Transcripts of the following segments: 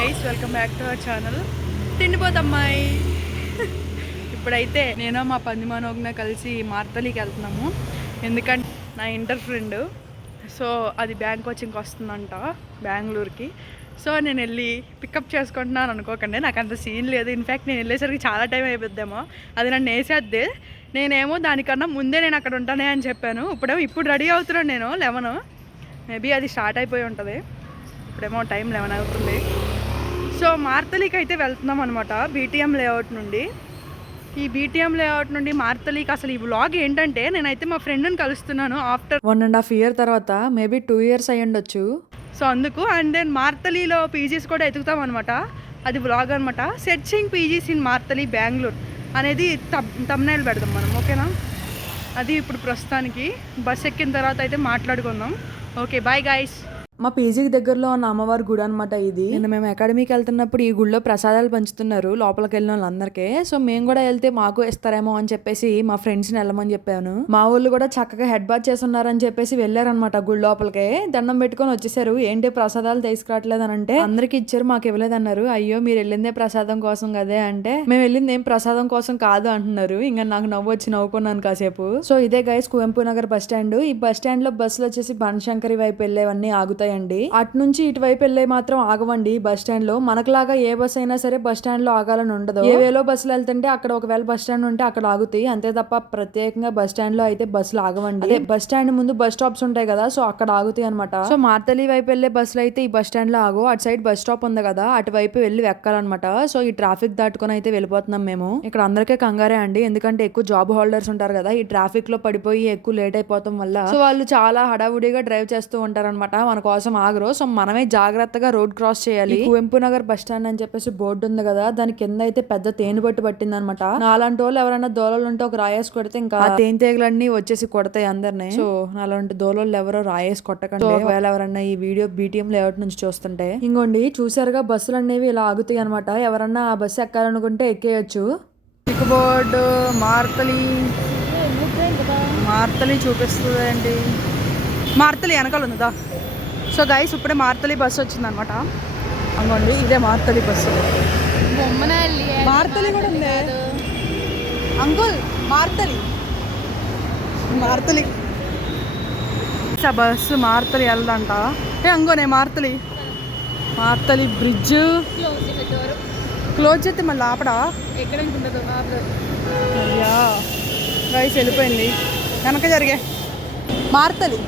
Guys welcome back to our channel Tindipotammayi. ఇప్పుడైతే నేను మా పందిమానోగ్న కలిసి మార్తలికి వెళ్తున్నాము. ఎందుకంటే నా ఇంటర్ ఫ్రెండ్ సో అది బ్యాంక్ కోచింగ్కి వస్తుందంట బెంగళూరుకి. సో నేను వెళ్ళి పికప్ చేసుకుంటున్నాను అనుకోకండి, నాకు అంత సీన్ లేదు. ఇన్ఫ్యాక్ట్ నేను వెళ్ళేసరికి చాలా టైం అయిపోద్దేమో, అది నన్ను వేసేద్దే. నేనేమో దానికన్నా ముందే నేను అక్కడ ఉంటానే అని చెప్పాను. ఇప్పుడు రెడీ అవుతున్నాను నేను 11, మేబీ అది స్టార్ట్ అయిపోయి ఉంటుంది. ఇప్పుడేమో టైం 11 అవుతుంది. సో మార్తలికి అయితే వెళ్తున్నాం అనమాట బీటీఎం లేఅవుట్ నుండి. ఈ బీటీఎం లేఅవుట్ నుండి మార్తలికి అసలు ఈ వ్లాగ్ ఏంటంటే, నేనైతే మా ఫ్రెండ్ని కలుస్తున్నాను ఆఫ్టర్ 1.5 years తర్వాత, మేబీ 2 years అయ్యి ఉండొచ్చు. సో అందుకు అండ్ దెన్ మార్తలిలో పీజీస్ కూడా ఎతుకుతాం అనమాట. అది వ్లాగ్ అనమాట. సెర్చింగ్ పీజీస్ ఇన్ మార్తలి బెంగళూరు అనేది తమ్నైల్ పెడదాం మనం, ఓకేనా? అది ఇప్పుడు ప్రస్తుతానికి బస్ ఎక్కిన తర్వాత అయితే మాట్లాడుకుందాం. Okay bye guys. మా పీజీకి దగ్గరలో ఉన్న అమ్మవారి గుడి అనమాట ఇది. నిన్న మేము అకాడమీకి వెళ్తున్నప్పుడు ఈ గుడిలో ప్రసాదాలు పంచుతున్నారు లోపలికి వెళ్ళిన వాళ్ళందరికీ. సో మేము కూడా వెళ్తే మాకు ఇస్తారేమో అని చెప్పేసి మా ఫ్రెండ్స్ని వెళ్ళమని చెప్పాను. మా వాళ్ళు కూడా చక్కగా హెడ్ బాత్ చేస్తున్నారని చెప్పేసి వెళ్ళారనమాట గుడి లోపలికి. దండం పెట్టుకొని వచ్చేసారు. ఏంటి ప్రసాదాలు తీసుకురావట్లేదు అని అంటే, అందరికి ఇచ్చారు మాకు ఇవ్వలేదన్నారు. అయ్యో మీరు వెళ్ళిందే ప్రసాదం కోసం కదే అంటే, మేము వెళ్ళింది ఏం ప్రసాదం కోసం కాదు అంటున్నారు. ఇంకా నాకు నవ్వు వచ్చి నవ్వుకున్నాను కాసేపు. సో ఇదే guys Kuvempu Nagar bus stand. ఈ బస్ స్టాండ్ లో బస్సులు వచ్చేసి బనశంకరి వైపు వెళ్ళేవన్నీ ఆగుతాయి. అటు నుంచి ఇటువైపు వెళ్ళే మాత్రం ఆగవండి బస్ స్టాండ్ లో. మనకులాగా ఏ బస్ అయినా సరే బస్ స్టాండ్ లో ఆగాలని ఉండదు. ఏ వేలో బస్సులు వెళ్తుంటే అక్కడ ఒకవేళ బస్ స్టాండ్ ఉంటే అక్కడ ఆగుతాయి, అంతే తప్ప ప్రత్యేకంగా బస్ స్టాండ్ లో అయితే బస్సులు ఆగవండి. అదే బస్ స్టాండ్ ముందు బస్ స్టాప్స్ ఉంటాయి కదా, సో అక్కడ ఆగుతాయి అనమాట. సో మార్తలి వైపు వెళ్లే బస్సులు అయితే ఈ బస్ స్టాండ్ లో ఆగు. అటు సైడ్ బస్ స్టాప్ ఉంది కదా, అటువైపు వెళ్ళి ఎక్కాలన్నమాట. సో ఈ ట్రాఫిక్ దాటుకొని అయితే వెళ్ళిపోతున్నాం మేము. ఇక్కడ అందరికీ కంగారే అండి, ఎందుకంటే ఎక్కువ జాబ్ హోల్డర్స్ ఉంటారు కదా. ఈ ట్రాఫిక్ లో పడిపోయి ఎక్కువ లేట్ అయిపోతాం వల్ల సో వాళ్ళు చాలా హడావుడిగా డ్రైవ్ చేస్తూ ఉంటారు అనమాట, మన కోసం ఆగరు. సో మనమే జాగ్రత్తగా రోడ్ క్రాస్ చేయాలి. కువెంపు నగర్ బస్ స్టాండ్ అని చెప్పేసి బోర్డు ఉంది కదా, దాని కింద అయితే పెద్ద తేనె పట్టు పట్టింది అనమాట. నాలాంటి వాళ్ళు ఎవరైనా దోలలు ఉంటే ఒక రాయేసి కొడితే ఇంకా తేనె తీగలన్నీ వచ్చేసి కొడతాయి అందరినీ. సో అలాంటి దోలలు ఎవరో రాయేసి కొట్టకండి ఒకవేళ ఎవరన్నా ఈ వీడియో బీటీఎం లేఅవుట్ నుంచి చూస్తుంటే. ఇంకోండి చూసారుగా బస్సులు అనేవి ఇలా ఆగుతాయి అనమాట. ఎవరన్నా ఆ బస్సు ఎక్కాలనుకుంటే ఎక్కేయచ్చు. బోర్డు మార్తలి చూపిస్తుంది ఏంటి, మార్తలి వెనకాల ఉందా. సో గైస్ ఇప్పుడే మార్తలి బస్సు వచ్చిందనమాట. అనుకోండి ఇదే మార్తలి బస్సు. మార్తలి కూడా ఉంది అంకుల్, మార్తలి బస్సు మార్తలి వెళ్దంట. అంగోనే మార్తలి బ్రిడ్జ్ క్లోజ్ చేస్తే మళ్ళీ ఆపడా ఎక్కడ అయ్యా గైస్ వెళ్ళిపోయింది వెనక జరిగే మార్తలి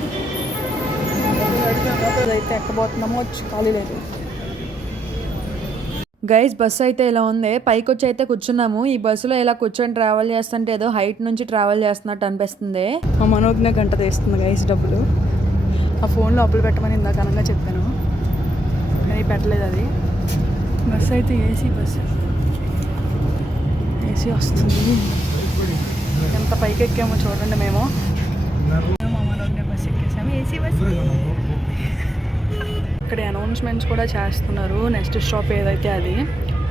అయితే ఎక్కబోతున్నామో వచ్చి ఖాళీ లేదు. గైస్ బస్సు అయితే ఇలా ఉంది. పైకి వచ్చి అయితే కూర్చున్నాము. ఈ బస్సులో ఇలా కూర్చొని ట్రావెల్ చేస్తుంటే ఏదో హైట్ నుంచి ట్రావెల్ చేస్తున్నట్టు అనిపిస్తుంది. మా మనోజ్ఞ గంట తీస్తుంది గైస్ డబ్బులు. ఆ ఫోన్లో అప్పులు పెట్టమని ఇందాక అనగా చెప్పాను కానీ పెట్టలేదు. అది బస్సు అయితే ఏసీ వస్తుంది. ఎంత పైకి ఎక్కామో చూడండి. మేము మా మనోజ్ఞ బస్సు ఎక్కేసాము, ఏసీ బస్సు. ఇక్కడ అనౌన్స్మెంట్స్ కూడా చేస్తున్నారు నెక్స్ట్ స్టాప్ ఏదైతే అది.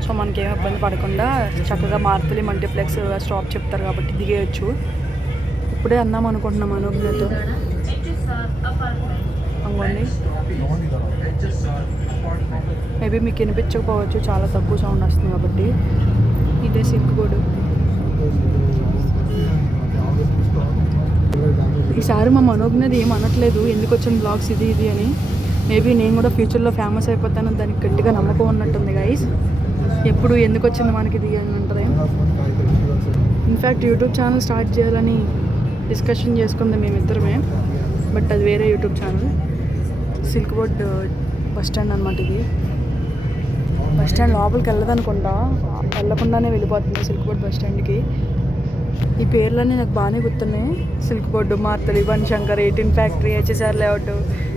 సో మనకేం ఇబ్బంది పడకుండా చక్కగా మార్తలి మల్టీప్లెక్స్ స్టాప్ చెప్తారు కాబట్టి దిగేయచ్చు. ఇప్పుడే అందాం అనుకుంటున్నాం అనుజ్ఞతో. అనుకోండి మేబీ మీకు వినిపించకపోవచ్చు, చాలా తక్కువ సౌండ్ వస్తుంది కాబట్టి. ఇదే సిల్క్ బోర్డు. ఈసారి మా మనోజ్ఞది ఏం అనట్లేదు ఎందుకు వచ్చిన బ్లాగ్స్ ఇది అని. మేబీ నేను కూడా ఫ్యూచర్లో ఫేమస్ అయిపోతాను దానికి గట్టిగా నమ్మకం ఉన్నట్టుంది గైస్. ఎప్పుడు ఎందుకు వచ్చింది మనకి ఇది అని ఉంటుంది. ఇన్ఫ్యాక్ట్ యూట్యూబ్ ఛానల్ స్టార్ట్ చేయాలని డిస్కషన్ చేసుకుంది మేమిద్దరమే, బట్ అది వేరే YouTube channel. Silk board bus stand అనమాట ఇది. బస్ స్టాండ్ లోపలికి వెళ్ళదనుకుంటా, వెళ్ళకుండానే వెళ్ళిపోతుంది సిల్క్ బోర్డ్ బస్ స్టాండ్కి. ఈ పేర్లన్నీ నాకు బాగానే గుర్తున్నాయి. Silk board, Marathahalli, Banashankari, 18 factory, HSR layout,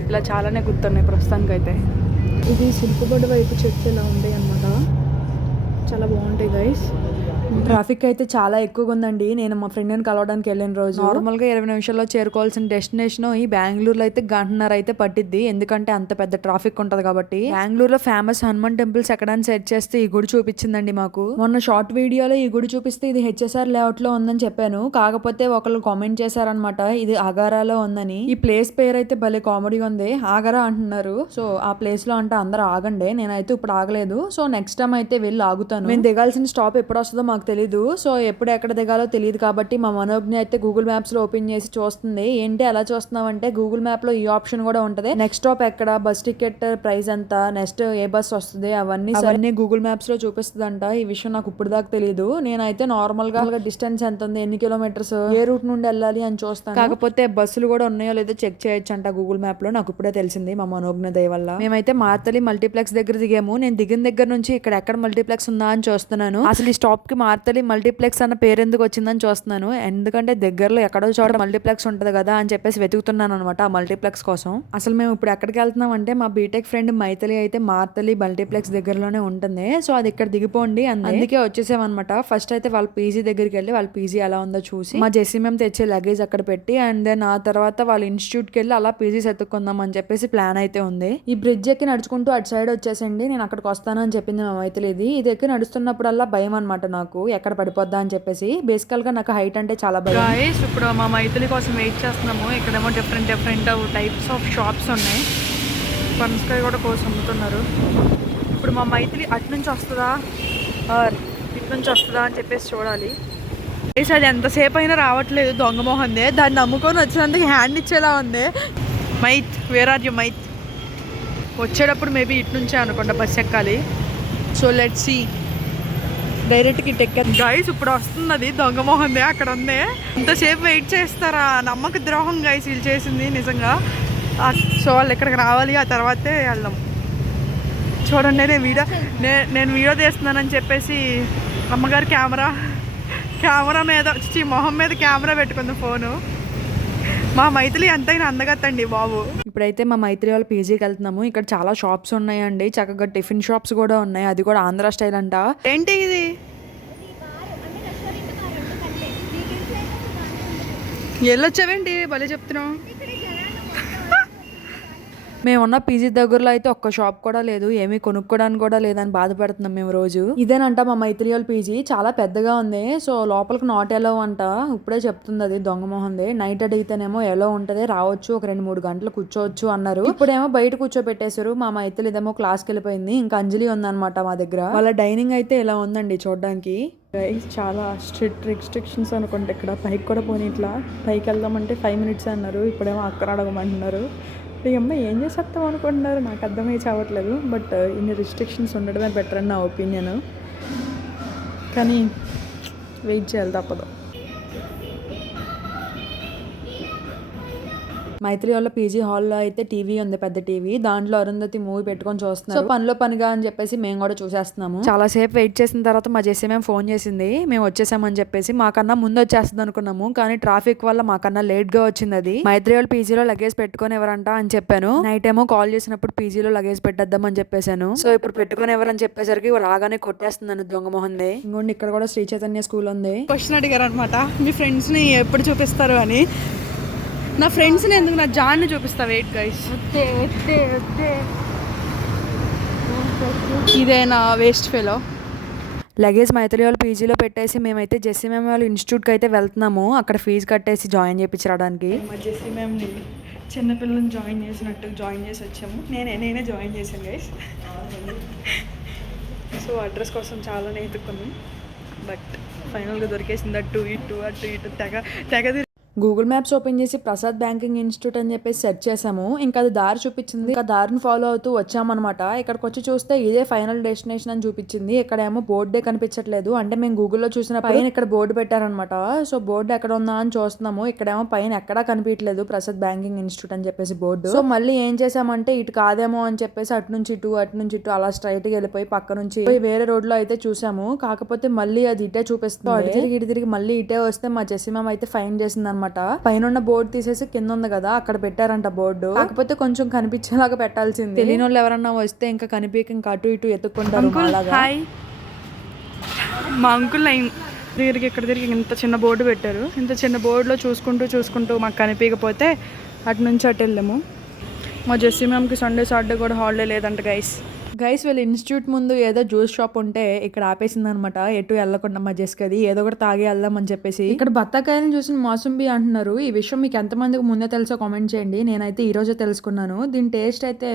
ఇలా చాలానే గుర్తున్నాయి ప్రస్తుతానికైతే. ఇది సిల్క్ బోర్డు వైపు చెట్లు ఇలా ఉంటాయి అన్నమాట, చాలా బాగుంటాయి గైస్. ట్రాఫిక్ అయితే చాలా ఎక్కువగా ఉందండి. నేను మా ఫ్రెండ్ని కలవడానికి వెళ్ళిన రోజు నార్మల్గా 20 నిమిషాల్లో చేరుకోవాల్సిన డెస్టినేషన్ ఈ బెంగళూరులో అయితే గంటన్నర అయితే పట్టిద్ది. ఎందుకంటే అంత పెద్ద ట్రాఫిక్ ఉంటది కాబట్టి. బెంగళూరులో ఫేమస్ హనుమాన్ టెంపుల్స్ ఎక్కడని సెర్చ్ చేస్తే ఈ గుడి చూపించిందండి మాకు. మొన్న షార్ట్ వీడియోలో ఈ గుడి చూపిస్తే ఇది హెచ్ఎస్ఆర్ లేఅవుట్ లో ఉందని చెప్పాను. కాకపోతే ఒకళ్ళు కామెంట్ చేశారనమాట ఇది ఆగారాలో ఉందని. ఈ ప్లేస్ పేరు అయితే భలే కామెడీ ఉంది. ఆగరా అంటున్నారు. సో ఆ ప్లేస్ లో అంటే అందరూ ఆగండి. నేనైతే ఇప్పుడు ఆగలేదు. సో నెక్స్ట్ టైం అయితే వెళ్ళి ఆగుతాను. మేము దిగాల్సిన స్టాప్ ఎప్పుడు వస్తుందో మాకు తెలీదు. సో ఎప్పుడు ఎక్కడ దిగాలో తెలియదు కాబట్టి మా మనోజ్ఞ అయితే గూగుల్ మ్యాప్స్ లో ఓపెన్ చేసి చూస్తుంది. ఏంటి అలా చూస్తున్నాం అంటే గూగుల్ మ్యాప్ లో ఈ ఆప్షన్ కూడా ఉంటది. నెక్స్ట్ స్టాప్ ఎక్కడ, బస్ టికెట్ ప్రైస్ ఎంత, నెక్స్ట్ ఏ బస్ వస్తుంది అవన్నీ గూగుల్ మ్యాప్స్ లో చూపిస్తుందంట. ఈ విషయం నాకు ఇప్పుడు దాకా తెలియదు. నేనైతే నార్మల్ గా డిస్టెన్స్ ఎంత ఉంది, ఎన్ని కిలోమీటర్స్, ఏ రూట్ నుండి వెళ్ళాలి అని చూస్తాను. కాకపోతే బస్సులు కూడా ఉన్నాయో లేదో చెక్ చేయొచ్చు అంట గూగుల్ మ్యాప్ లో. నాకు ఇప్పుడే తెలిసింది మా మనోజ్ఞ దయ వల్ల. మేమైతే మార్తలి మల్టీప్లెక్స్ దగ్గర దిగాము. నేను దిగిన దగ్గర నుంచి ఇక్కడ ఎక్కడ మల్టీప్లెక్స్ ఉందా అని చూస్తున్నాను. అసలు ఈ స్టాప్ కి మార్తలి మల్టీప్లెక్స్ అన్న పేరు ఎందుకు వచ్చిందని చూస్తున్నాను. ఎందుకంటే దగ్గరలో ఎక్కడో చోట మల్టీప్లెక్స్ ఉంటది కదా అని చెప్పేసి వెతుకుతున్నాను అనమాట ఆ మల్టీప్లెక్స్ కోసం. అసలు మేము ఇప్పుడు ఎక్కడికి వెళ్తున్నాం అంటే మా బీటెక్ ఫ్రెండ్ మైథిలి అయితే మార్తలి మల్టీప్లెక్స్ దగ్గరలోనే ఉంటుంది. సో అది ఇక్కడ దిగిపోండి అందుకే వచ్చేసామన్నమాట. ఫస్ట్ అయితే వాళ్ళ పీజీ దగ్గరికి వెళ్ళి వాళ్ళ పీజీ ఎలా ఉందో చూసి మా జెస్సీ మేము తెచ్చే లగేజ్ అక్కడ పెట్టి అండ్ దెన్ ఆ తర్వాత వాళ్ళ ఇన్స్టిట్యూట్ కి వెళ్ళి అలా పీజీస్ ఎత్తుకుందాం అని చెప్పేసి ప్లాన్ అయితే ఉంది. ఈ బ్రిడ్జ్ ఎక్కి నడుచుకుంటూ అటు సైడ్ వచ్చేసండి. నేను అక్కడికి వస్తాను అని చెప్పింది మా మైథిలి. ఇది ఎక్కి నడుస్తున్నప్పుడల్లా భయం అనమాట నాకు, ఎక్కడ పడిపోద్దా అని చెప్పేసి. బేసికల్ గా నాకు హైట్ అంటే చాలా భయం. ఇప్పుడు మా మైథిలి కోసం వెయిట్ చేస్తున్నాము. ఇక్కడేమో డిఫరెంట్ టైప్స్ ఆఫ్ షాప్స్ ఉన్నాయి. పనసకాయ కూడా కోసం అమ్ముతున్నారు. ఇప్పుడు మా మైథిలి అటు నుంచి వస్తుందా ఆర్ ఇటు నుంచి వస్తుందా అని చెప్పేసి చూడాలి. అది ఎంతసేపు అయినా రావట్లేదు. దొంగ మొహందే. దాన్ని నమ్ముకొని వచ్చినందుకు హ్యాండ్ ఇచ్చేలా ఉంది. Myth where are you myth? వచ్చేటప్పుడు మేబీ ఇటు నుంచే అనుకుంటా బస్ ఎక్కాలి. So let's see. డైరెక్ట్కి ఇటు ఎక్కాను గైస్. ఇప్పుడు వస్తుంది అది దొంగ మొహందే. అక్కడ ఉంది. ఇంతసేపు వెయిట్ చేస్తారా? నమ్మక ద్రోహం గైస్ వీళ్ళు చేసింది నిజంగా. సో వాళ్ళు ఇక్కడికి రావాలి, ఆ తర్వాతే వెళ్దాం. చూడండి నేను వీడియో తీస్తున్నానని చెప్పేసి అమ్మగారు కెమెరా మీద మొహం మీద కెమెరా పెట్టుకుంది ఫోను. మా మైథిలి ఎంతైనా అందగత్తండి బాబు. ఇప్పుడైతే మా మైత్రి వాళ్ళ పీజీకి వెళ్తున్నాము. ఇక్కడ చాలా షాప్స్ ఉన్నాయండి. చక్కగా టిఫిన్ షాప్స్ కూడా ఉన్నాయి. అది కూడా ఆంధ్ర స్టైల్ అంట. ఏంటి ఇది? వెళ్ళొచ్చావేంటి? భలే చెప్తున్నావు. మేమున్న పీజీ దగ్గరలో అయితే ఒక్క షాప్ కూడా లేదు, ఏమీ కొనుక్కోడానికి కూడా లేదని బాధపడుతున్నాం మేము రోజు. ఇదేనంట మా మైత్రి వాళ్ళ పీజీ. చాలా పెద్దగా ఉంది. సో లోపలికి నాట్ ఎలో అంట. ఇప్పుడే చెప్తుంది అది దొంగ మొహంది. నైట్ అడిగితేనేమో ఎలో ఉంటది, రావచ్చు, ఒక 2-3 గంటలు కూర్చోవచ్చు అన్నారు. ఇప్పుడేమో బయట కూర్చోబెట్టేశారు. మా మైత్రి ఇదేమో క్లాస్కి వెళ్ళిపోయింది. ఇంకా అంజలి ఉందన్నమాట మా దగ్గర. వాళ్ళ డైనింగ్ అయితే ఇలా ఉందండి చూడడానికి. చాలా స్ట్రిక్ట్ రిస్ట్రిక్షన్స్ అనుకుంటే ఇక్కడ పైకి కూడా పోనీ. ఇట్లా పైకి వెళ్దామంటే 5 minutes అన్నారు. ఇప్పుడేమో అక్కడ అడగమంటున్నారు. ఈ అమ్మాయి ఏం చేసేస్తాం అనుకుంటున్నారు, నాకు అర్థమై చావట్లేదు. బట్ ఇన్ని రిస్ట్రిక్షన్స్ ఉండడమే బెటర్ అని నా ఒపీనియన్. కానీ వెయిట్ చేయాలి, తప్పదు. మైత్రి వాళ్ళ పీజీ హాల్లో అయితే టీవీ ఉంది, పెద్ద టీవీ. దాంట్లో అరుంధతి మూవీ పెట్టుకొని చూస్తున్నారు. సో పనిలో పనిగా అని చెప్పేసి మేము కూడా చూసేస్తున్నాము. చాలా సేపు వెయిట్ చేసిన తర్వాత మా జెస్సీ మేము ఫోన్ చేసింది. మేము వచ్చేసామని చెప్పేసి. మాకన్నా ముందు వచ్చేస్తుంది అనుకున్నాము, కానీ ట్రాఫిక్ వల్ల మాకన్నా లేట్ గా వచ్చింది. అది మైత్రి వాళ్ళ పీజీలో లగేజ్ పెట్టుకొని ఎవరంట అని చెప్పాను. నైట్ ఏమో కాల్ చేసినప్పుడు పీజీలో లగేజ్ పెట్టేద్దాం అని చెప్పేశాను. సో ఇప్పుడు పెట్టుకుని ఎవరని చెప్పేసరికి రాగానే కొట్టేస్తున్నాను దొంగ మొహంది. ఇంకోండి ఇక్కడ కూడా శ్రీ చైతన్య స్కూల్ ఉంది. క్వశ్చన్ అడిగారు అనమాట, మీ ఫ్రెండ్స్ ని ఎప్పుడు చూపిస్తారు అని. నా ఫ్రెండ్స్ని ఎందుకు, నా జాన్ని చూపిస్తా. Wait guys. ఇదే నా వేస్ట్ ఫెలో. లగేజ్ మైత్రి వాళ్ళ పీజీలో పెట్టేసి మేమైతే జెస్సీ మ్యామ్ వాళ్ళ ఇన్స్టిట్యూట్కి అయితే వెళ్తున్నాము. అక్కడ ఫీజు కట్టేసి జాయిన్ చేయించడానికి. మా జెస్సీ మ్యామ్ని చిన్నపిల్లల్ని జాయిన్ చేసి వచ్చాము. నేనే జాయిన్ చేశాను గైస్. సో అడ్రస్ కోసం చాలా ఎత్తుకున్నాం. బట్ ఫైనల్గా దొరికేసింది. అటు ఇటు తెగ గూగుల్ మ్యాప్స్ ఓపెన్ చేసి ప్రసాద్ బ్యాంకింగ్ ఇన్స్టిట్యూట్ అని చెప్పేసి సెర్చ్ చేసాము. ఇంకా అది దారి చూపించింది. ఇంకా దారిని ఫాలో అవుతూ వచ్చామన్నమాట. ఇక్కడికి వచ్చి చూస్తే ఇదే ఫైనల్ డెస్టినేషన్ అని చూపించింది. ఇక్కడ ఏమో బోర్డే కనిపించట్లేదు. అంటే మేము గూగుల్లో చూసిన పైన ఇక్కడ బోర్డు పెట్టారనమాట. సో బోర్డు ఎక్కడ ఉందా అని చూస్తున్నాము. ఇక్కడేమో పైన ఎక్కడా కనిపించలేదు ప్రసాద్ బ్యాంకింగ్ ఇన్స్టిట్యూట్ అని చెప్పేసి బోర్డు. సో మళ్ళీ ఏం చేసామంటే ఇటు కాదేమో అని చెప్పేసి అటు నుంచి ఇటు అలా స్ట్రైట్ గా వెళ్ళిపోయి పక్క నుంచి వేరే రోడ్ లో అయితే చూసాము. కాకపోతే మళ్ళీ అది ఇటే చూపిస్తుంది. ఇటు తిరిగి మళ్ళీ ఇటే వస్తే మా జెస్సీ మ్యామ్ అయితే ఫైన్ చేసింది అనమాట. పైన బోర్డు తీసేసి కింద ఉంది కదా అక్కడ పెట్టారంట బోర్డు. కాకపోతే కొంచెం కనిపించేలాగా పెట్టాల్సింది. తెలియని వాళ్ళు ఎవరన్నా వస్తే ఇంకా కనిపించక ఇంకా అటు ఇటు ఎత్తుకుంటారు. మా అంకుల్ లైన్ దగ్గరికి ఇక్కడ తిరిగి ఇంత చిన్న బోర్డు పెట్టారు. ఇంత చిన్న బోర్డులో చూసుకుంటూ మాకు కనిపించకపోతే అటు నుంచి అటు వెళ్ళాము. మా జెస్సీ మ్యామ్కి సండే సాటర్డే కూడా హాలిడే లేదంట గైస్ వీళ్ళ ఇన్స్టిట్యూట్ ముందు ఏదో జ్యూస్ షాప్ ఉంటే ఇక్కడ ఆపేసింది అనమాట. ఎటు వెళ్ళకుండా మా జెస్కది ఏదో ఒకటి తాగి వెళ్దాం అని చెప్పేసి. ఇక్కడ బత్తాకాయలను చూసిన మోసంబి అంటున్నారు. ఈ విషయం మీకు ఎంతమందికి ముందే తెలుసో కామెంట్ చేయండి. నేనైతే ఈ రోజే తెలుసుకున్నాను. దీని టేస్ట్ అయితే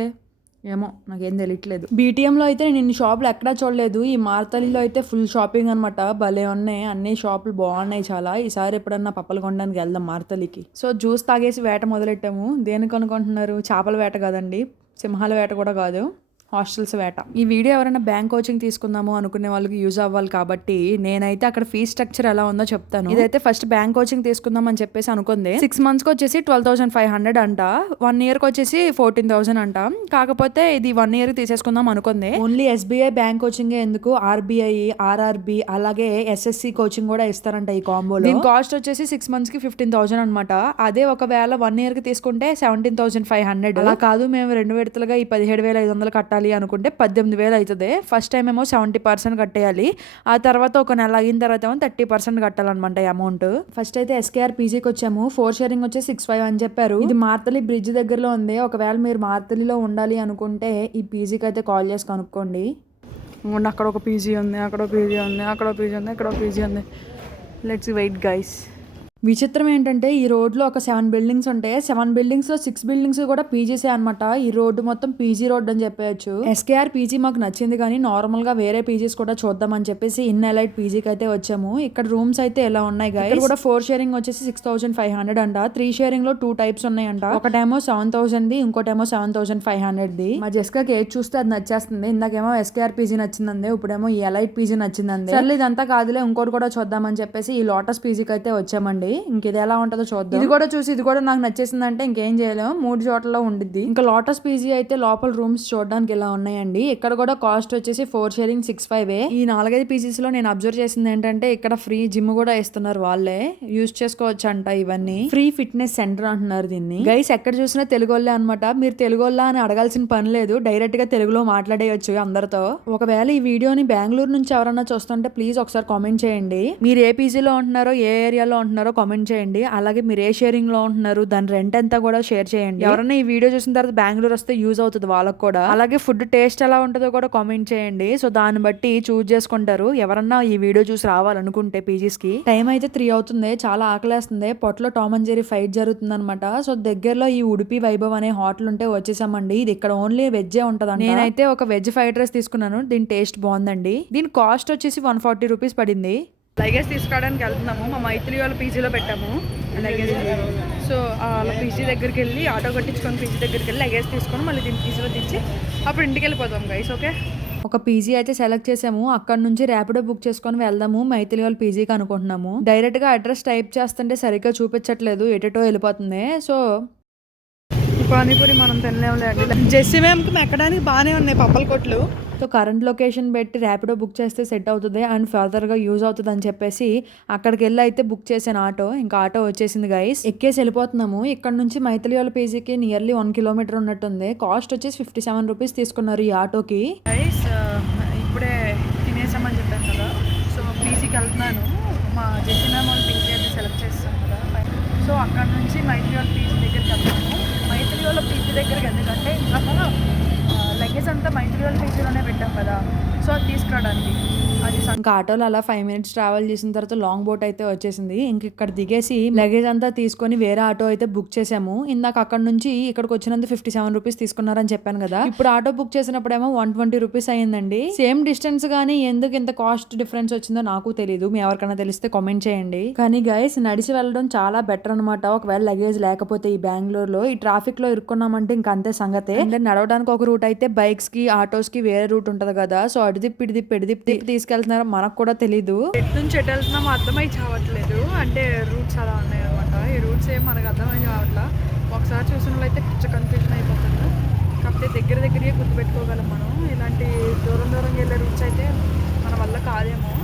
ఏమో నాకేం తెలియట్లేదు. బీటీఎంలో అయితే నేను ఇన్ని షాపులు ఎక్కడా చూడలేదు. ఈ మార్తలిలో అయితే ఫుల్ షాపింగ్ అనమాట. భలే ఉన్నాయి, అన్ని షాపులు బాగున్నాయి చాలా. ఈసారి ఎప్పుడన్నా పప్పలు కొనడానికి వెళ్దాం మార్తలికి. సో జ్యూస్ తాగేసి వేట మొదలెట్టాము. దేనికి అనుకుంటున్నారు? చేపల వేట కాదండి, సింహాల వేట కూడా కాదు, హాస్టల్స్ వేట. ఈ వీడియో ఎవరైనా బ్యాంక్ కోచింగ్ తీసుకుందాము అనుకునే వాళ్ళకి యూజ్ అవ్వాలి కాబట్టి నేనైతే అక్కడ ఫీజ్ స్ట్రక్చర్ ఎలా ఉందో చెప్తాను. ఇదైతే ఫస్ట్ బ్యాంక్ కోచింగ్ తీసుకుందాం అని చెప్పేసి అనుకుంది. 6 months కి వచ్చేసి 12,500 అంట, 1 year కి వచ్చేసి 14,000 అంట. కాకపోతే ఇది 1 year కి తీసేసుకుందాం అనుకుంది. ఓన్లీ ఎస్బీఐ బ్యాంక్ కోచింగ్ ఎందుకు, ఆర్బీఐ, ఆర్ఆర్బి అలాగే ఎస్ఎస్సి కోచింగ్ కూడా ఇస్తారంట ఈ కాంబోలో. దీని కాస్ట్ వచ్చేసి 6 months కి 15,000 అనమాట. అదే ఒకవేళ 1 year కి తీసుకుంటే 17,500. అలా కాదు మేము 2 విడతలుగా ఈ 17,500 కట్టాలి అనుకుంటే 18,000 అవుతుంది. ఫస్ట్ టైం ఏమో 70% కట్టేయాలి. ఆ తర్వాత ఒక నెల అయిన తర్వాత ఏమో 30% కట్టాలన్నమాట అమౌంట్. ఫస్ట్ అయితే ఎస్కేఆర్ పీజీకి వచ్చాము. 4 sharing వచ్చి 6,500 అని చెప్పారు. ఇది మార్తలి బ్రిడ్జ్ దగ్గరలో ఉంది. ఒకవేళ మీరు మార్తలిలో ఉండాలి అనుకుంటే ఈ పీజీకి అయితే కాల్ చేసి కనుక్కోండి. అక్కడ ఒక పీజీ ఉంది, అక్కడ ఒక పీజీ ఉంది, అక్కడ ఒక పీజీ ఉంది, ఇక్కడ ఒక పీజీ ఉంది. Let's wait guys. విచిత్రం ఏంటంటే ఈ రోడ్లో ఒక 7 buildings ఉంటాయి. 7 buildings లో 6 buildings కూడా పీజీసే అనమాట. ఈ రోడ్డు మొత్తం పీజీ రోడ్ అని చెప్పేయచ్చు. ఎస్కేఆర్ పీజీ మాకు నచ్చింది, కానీ నార్మల్ గా వేరే పీజీస్ కూడా చూద్దాం అని చెప్పేసి ఇన్ ఎలైట్ పీజీకి అయితే వచ్చాము. ఇక్కడ రూమ్స్ అయితే ఎలా ఉన్నాయి గైస్. ఇక్కడ కూడా 4 sharing వచ్చేసి 6,500 అంట. 3 sharing లో 2 types ఉన్నాయంట. ఒకటేమో 7,000 ఇంకోటేమో 7,500. మా జెస్కాకి ఏది చూస్తే అది నచ్చేస్తుంది. ఇందాకేమో ఎస్కేఆర్ పీజీ నచ్చిందండి, ఇప్పుడేమో ఈ ఎలైట్ పీజీ నచ్చిందండి. సర్లే ఇదంతా కాదులే ఇంకోటి కూడా చూద్దామని చెప్పేసి ఈ లోటస్ పీజీకి అయితే వచ్చామండి. ఇంకేది ఎలా ఉంటుందో చూద్దాం. ఇది కూడా చూసి ఇది కూడా నాకు నచ్చేసిందంటే ఇంకేం చేయలేము, 3 చోట్లలో ఉండిద్ది. ఇంకా లోటస్ పీజీ అయితే లోపల రూమ్స్ చూడడానికి ఇలా ఉన్నాయండి. ఇక్కడ కూడా కాస్ట్ వచ్చేసి 4 sharing 6,500. ఈ 4-5 పీజీస్ లో నేను అబ్జర్వ్ చేసింది ఏంటంటే ఇక్కడ ఫ్రీ జిమ్ కూడా ఇస్తున్నారు, వాళ్ళే యూజ్ చేసుకోవచ్చు అంట. ఇవన్నీ ఫ్రీ ఫిట్నెస్ సెంటర్ అంటున్నారు దీన్ని. గైస్ ఎక్కడ చూసినా తెలుగు వాళ్ళే అనమాట. మీరు తెలుగు వాళ్ళ అని అడగాల్సిన పని లేదు, డైరెక్ట్ గా తెలుగులో మాట్లాడేయచ్చు అందరితో. ఒకవేళ ఈ వీడియోని బెంగళూరు నుంచి ఎవరన్నా చూస్తుంటే ప్లీజ్ ఒకసారి కామెంట్ చేయండి. మీరు ఏ పీజీలో ఉంటున్నారో, ఏ ఏరియాలో ఉంటున్నారో కామెంట్ చేయండి. అలాగే మీరు ఏ షేరింగ్ లో ఉంటున్నారు, దాని రెంట్ ఎంత కూడా షేర్ చేయండి. ఎవరైనా ఈ వీడియో చూసిన తర్వాత బెంగళూరు వస్తే యూజ్ అవుతుంది వాళ్ళకి కూడా. అలాగే ఫుడ్ టేస్ట్ ఎలా ఉంటుందో కూడా కామెంట్ చేయండి. సో దాన్ని బట్టి చూజ్ చేసుకుంటారు ఎవరన్నా ఈ వీడియో చూసి రావాలనుకుంటే పీజీస్ కి. టైం అయితే 3 అవుతుంది, చాలా ఆకలేస్తుంది. పొట్టలో టామ్ అండ్ జెర్రీ ఫైట్ జరుగుతుంది అనమాట. సో దగ్గరలో ఈ ఉడిపి వైభవ్ అనే హోటల్ ఉంటే వచ్చేసామండి. ఇది ఇక్కడ ఓన్లీ వెజ్జే ఉంటది. నేనైతే ఒక వెజ్ ఫ్రైడ్ రైస్ తీసుకున్నాను, దీని టేస్ట్ బాగుందండి. దీని కాస్ట్ వచ్చేసి 140 రూపీస్ పడింది. లగేజ్ తీసుకోవడానికి వెళ్తున్నాము. మా మైత్రి వాళ్ళ పీజీలో పెట్టాము లగేజ్. సో వాళ్ళ పీజీ దగ్గరికి వెళ్ళి ఆటో కట్టించుకొని పీజీ దగ్గరికి వెళ్ళి లగేజ్ తీసుకొని మళ్ళీ దీని పీజీలో తెచ్చి అప్పుడు ఇంటికి వెళ్ళిపోతాం గైస్. ఓకే, ఒక పీజీ అయితే సెలెక్ట్ చేసాము. అక్కడ నుంచి ర్యాపిడో బుక్ చేసుకొని వెళ్దాము మైథిలి వాళ్ళ పీజీకి అనుకుంటున్నాము. డైరెక్ట్ గా అడ్రస్ టైప్ చేస్తుంటే సరిగ్గా చూపించట్లేదు, ఎటో వెళ్ళిపోతుంది. సో పానీపూరి మనం తినలేములే అండి. జెస్సీ మ్యామ్కి ఎక్కడానికి బాగానే ఉన్నాయి పప్పల కొట్లు. సో కరెంట్ లొకేషన్ పెట్టి ర్యాపిడో బుక్ చేస్తే సెట్ అవుతుంది అండ్ ఫర్దర్గా యూజ్ అవుతుంది అని చెప్పేసి అక్కడికి వెళ్ళి అయితే బుక్ చేశాను ఆటో. ఇంకా ఆటో వచ్చేసింది గైస్, ఎక్కేసి వెళ్ళిపోతున్నాము. ఇక్కడ నుంచి మైథిలి వాళ్ళ పీజీకి నియర్లీ 1 kilometer ఉన్నట్టుంది. కాస్ట్ వచ్చేసి 57 రూపీస్ తీసుకున్నారు ఈ ఆటోకి. గైస్ ఇప్పుడే తినేసామని చెప్పాను కదా, సో పీజీకి వెళ్తున్నాను. మా జెస్సీ మ్యామ్ వాళ్ళ పీజీ అయితే సెలెక్ట్ చేస్తాం కదా. సో అక్కడ నుంచి మైథిలి వాళ్ళ పీజీ దగ్గరికి వెళ్తాము. మైథిలి వాళ్ళ పీజీ దగ్గరికి ఎందుకంటే లగేజ్ అంతా మైత్రి వాళ్ళ పీజీలోనే పెట్టాం కదా, సో అది తీసుకురావడానికి. అది ఇంకా ఆటోలో అలా 5 minutes ట్రావెల్ చేసిన తర్వాత లాంగ్ బోట్ అయితే వచ్చేసింది. ఇంక ఇక్కడ దిగేసి లగేజ్ అంతా తీసుకొని వేరే ఆటో అయితే బుక్ చేసాము. ఇందాక అక్కడ నుంచి ఇక్కడికి వచ్చినందుకు 57 రూపీస్ తీసుకున్నారని చెప్పాను కదా. ఇప్పుడు ఆటో బుక్ చేసినప్పుడేమో 120 రూపీస్ అయ్యిందండి. సేమ్ డిస్టెన్స్ గానీ ఎందుకు ఇంత కాస్ట్ డిఫరెన్స్ వచ్చిందో నాకు తెలియదు, మీ ఎవరికైనా తెలిస్తే కామెంట్ చేయండి. కానీ గైస్ నడిచి వెళ్ళడం చాలా బెటర్ అనమాట. ఒకవేళ లగేజ్ లేకపోతే ఈ బెంగళూరులో ఈ ట్రాఫిక్ లో ఇరుక్కున్నామంటే ఇంకా అంతే సంగతే. నడవడానికి ఒక రూట్ అయితే బైక్స్ కి ఆటోస్ కి వేరే రూట్ ఉంటది కదా. సో అటు తిప్పి ఇటు తిప్పి తీసుకెళ్తున్నారో మనకు కూడా తెలీదు. ఎటు నుంచి ఎటు వెళ్తున్నామో అర్థమై చావట్లేదు, అంటే రూట్స్ అలా ఉన్నాయి అనమాట. ఈ రూట్స్ ఏం మనకు అర్థమై చావట్లా. ఒకసారి చూసిన వాళ్ళైతే కొంచెం కన్ఫ్యూజన్ అయిపోతుంది. కాకపోతే దగ్గరే గుర్తుపెట్టుకోగలం మనం. ఇలాంటి దూరంగా వెళ్ళే రూట్స్ అయితే మన వల్ల కాదేమో.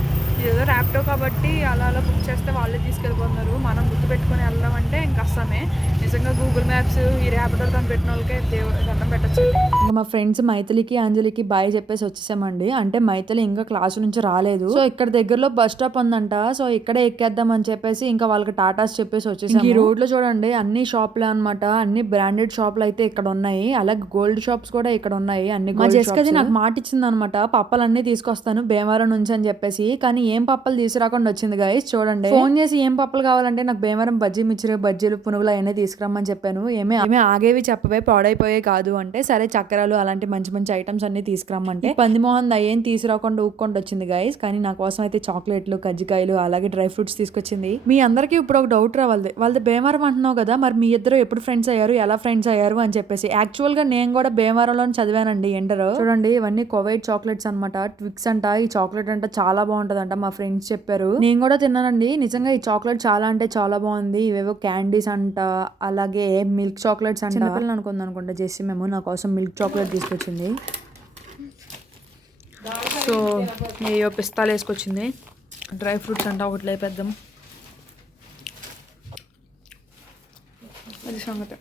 ఏదో ర్యాపిడో ర్యాపిడో కాబట్టి అలా అలా బుక్ చేస్తే వాళ్ళే తీసుకెళ్ళిపోతున్నారు. మనం గుర్తు పెట్టుకొని వెళ్దాం అంటే ఇంకా అస్సమే. నిజంగా గూగుల్ మ్యాప్స్ ఈ ర్యాపిడో కనిపెట్టిన వాళ్ళకే దండం పెట్టచ్చు. ఇంకా మా ఫ్రెండ్స్ మైథిలికి అంజలికి బాయ్ చెప్పేసి వచ్చేసామండి. అంటే మైథిలి ఇంకా క్లాస్ నుంచి రాలేదు. సో ఇక్కడ దగ్గరలో బస్ స్టాప్ ఉందంట. సో ఇక్కడే ఎక్కేద్దాం అని చెప్పేసి ఇంకా వాళ్ళకి టాటాస్ చెప్పేసి వచ్చేసాము. ఈ రోడ్ లో చూడండి అన్ని షాపులే అనమాట. అన్ని బ్రాండెడ్ షాపులు అయితే ఇక్కడ ఉన్నాయి. అలాగే గోల్డ్ షాప్స్ కూడా ఇక్కడ ఉన్నాయి. అన్ని మా జెస్కది నాకు మాట ఇచ్చింది అనమాట, పప్పలన్నీ తీసుకొస్తాను భీమవరం నుంచి అని చెప్పేసి. కానీ ఏం పప్పలు తీసుకురాకుండా వచ్చింది గైస్. చూడండి ఫోన్ చేసి ఏం పప్పలు కావాలంటే నాకు భీమవరం బజ్జీ మిక్చర్ బజ్జీలు పునుగులు అవన్నీ తీసుకురమ్మని చెప్పాను. ఏమే ఆగేవి చెప్పవే పాడైపోయే కాదు అంటే సరే చక్కెరలు అలాంటి మంచి మంచి ఐటమ్స్ అన్ని తీసుకురమ్మంటే పందిమోహన్ ఏం తీసుకురాకుండా ఊక్కుండా వచ్చింది గైస్. కానీ నా కోసం అయితే చాక్లెట్లు కజ్జికాయలు అలాగే డ్రై ఫ్రూట్స్ తీసుకొచ్చింది. మీ అందరికీ ఇప్పుడు ఒక డౌట్ రావాలి, వాళ్ళది భీమవరం అంటున్నావు కదా, మరి మీ ఇద్దరు ఎప్పుడు ఫ్రెండ్స్ అయ్యారు, ఎలా ఫ్రెండ్స్ అయ్యారు అని చెప్పేసి. యాక్చువల్ గా నేను కూడా భీమవరంలో చదివానండి ఇంటర్. చూడండి ఇవన్నీ కోవైట్ చాక్లెట్స్ అనమాట. ట్విక్స్ అంట. ఈ చాక్లెట్ అంట చాలా బాగుంటదంట, మా ఫ్రెండ్స్ చెప్పారు. నేను కూడా తిన్నానండి. నిజంగా ఈ చాక్లెట్ చాలా అంటే చాలా బాగుంది. ఇవేవో క్యాండీస్ అంట, అలాగే మిల్క్ చాక్లెట్స్ అంట. చిన్నపిల్లలు అనుకుంటా జెస్సీ మేము నా కోసం మిల్క్ చాక్లెట్ తీసుకొచ్చింది. సో ఏయో పిస్తాలు వేసుకొచ్చింది. డ్రై ఫ్రూట్స్ అంట ఒకటి లేపేద్దాం. అది సంగతి.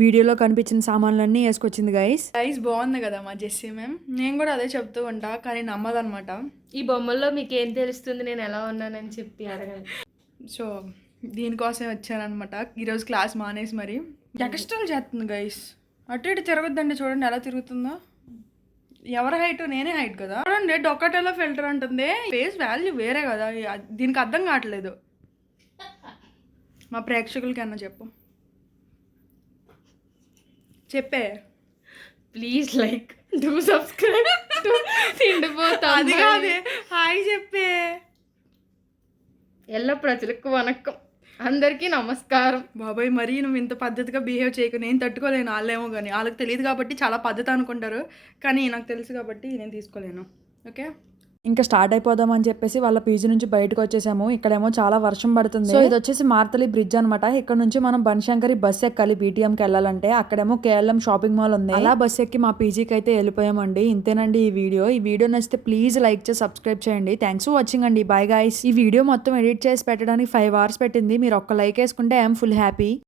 వీడియోలో కనిపించిన సామాన్లన్నీ వేసుకొచ్చింది గైస్. బాగుంది కదా మా జెస్సీ మ్యామ్. నేను కూడా అదే చెప్తూ ఉంటా కానీ నమ్మదనమాట. ఈ బొమ్మల్లో మీకు ఏం తెలుస్తుంది నేను ఎలా ఉన్నానని చెప్పి అడగండి. సో దీనికోసం వచ్చానమాట. ఈరోజు క్లాస్ మానేసి మరి ఎక్స్ట్రాలు చేస్తుంది గైస్. అటు ఇటు తిరగొద్దండి, చూడండి ఎలా తిరుగుతుందో. ఎవరి హైట్ నేనే హైట్ కదా. చూడండి డొక్కటెల్లో ఫిల్టర్ అంటుంది. ఫేస్ వాల్యూ వేరే కదా, దీనికి అర్థం కావట్లేదు. మా ప్రేక్షకులకి అన్న చెప్పే ప్లీజ్ లైక్ డూ సబ్స్క్రైబ్ తిండిపోతా. అది కాదే హాయ్ చెప్పే. ఎల్ల ప్రజలకు వనక్కం, అందరికీ నమస్కారం. బాబాయ్ మరీ నువ్వు ఇంత పద్ధతిగా బిహేవ్ చేయకు. నేను తట్టుకోలేను. వాళ్ళేమో కానీ వాళ్ళకి తెలియదు కాబట్టి చాలా పద్ధతి అనుకుంటారు, కానీ నాకు తెలుసు కాబట్టి నేను తీసుకోలేను. ఓకే ఇంకా స్టార్ట్ అయిపోదాం అని చెప్పేసి వాళ్ళ పీజీ నుంచి బయటకు వచ్చేసాము. ఇక్కడేమో చాలా వర్షం పడుతుంది. సో ఇది వచ్చేసి మార్తలి బ్రిడ్జ్ అనమాట. ఇక్కడ నుంచి మనం బనశంకరి బస్ ఎక్కాలి బీటీఎంకి వెళ్ళాలంటే. అక్కడేమో కేఎల్ఎం షాపింగ్ మాల్ ఉంది. అలా బస్ ఎక్కి మా పీజీకి అయితే వెళ్ళిపోయామండి. ఇంతేనండి ఈ వీడియో నచ్చితే ప్లీజ్ లైక్ చేసి సబ్స్క్రైబ్ చేయండి. థ్యాంక్స్ ఫర్ వాచింగ్ అండి. Bye guys. ఈ వీడియో మొత్తం ఎడిట్ చేసి పెట్టడానికి 5 hours పెట్టింది. మీరు ఒక్క లైక్ వేసుకుంటే ఐఎమ్ ఫుల్ హ్యాపీ.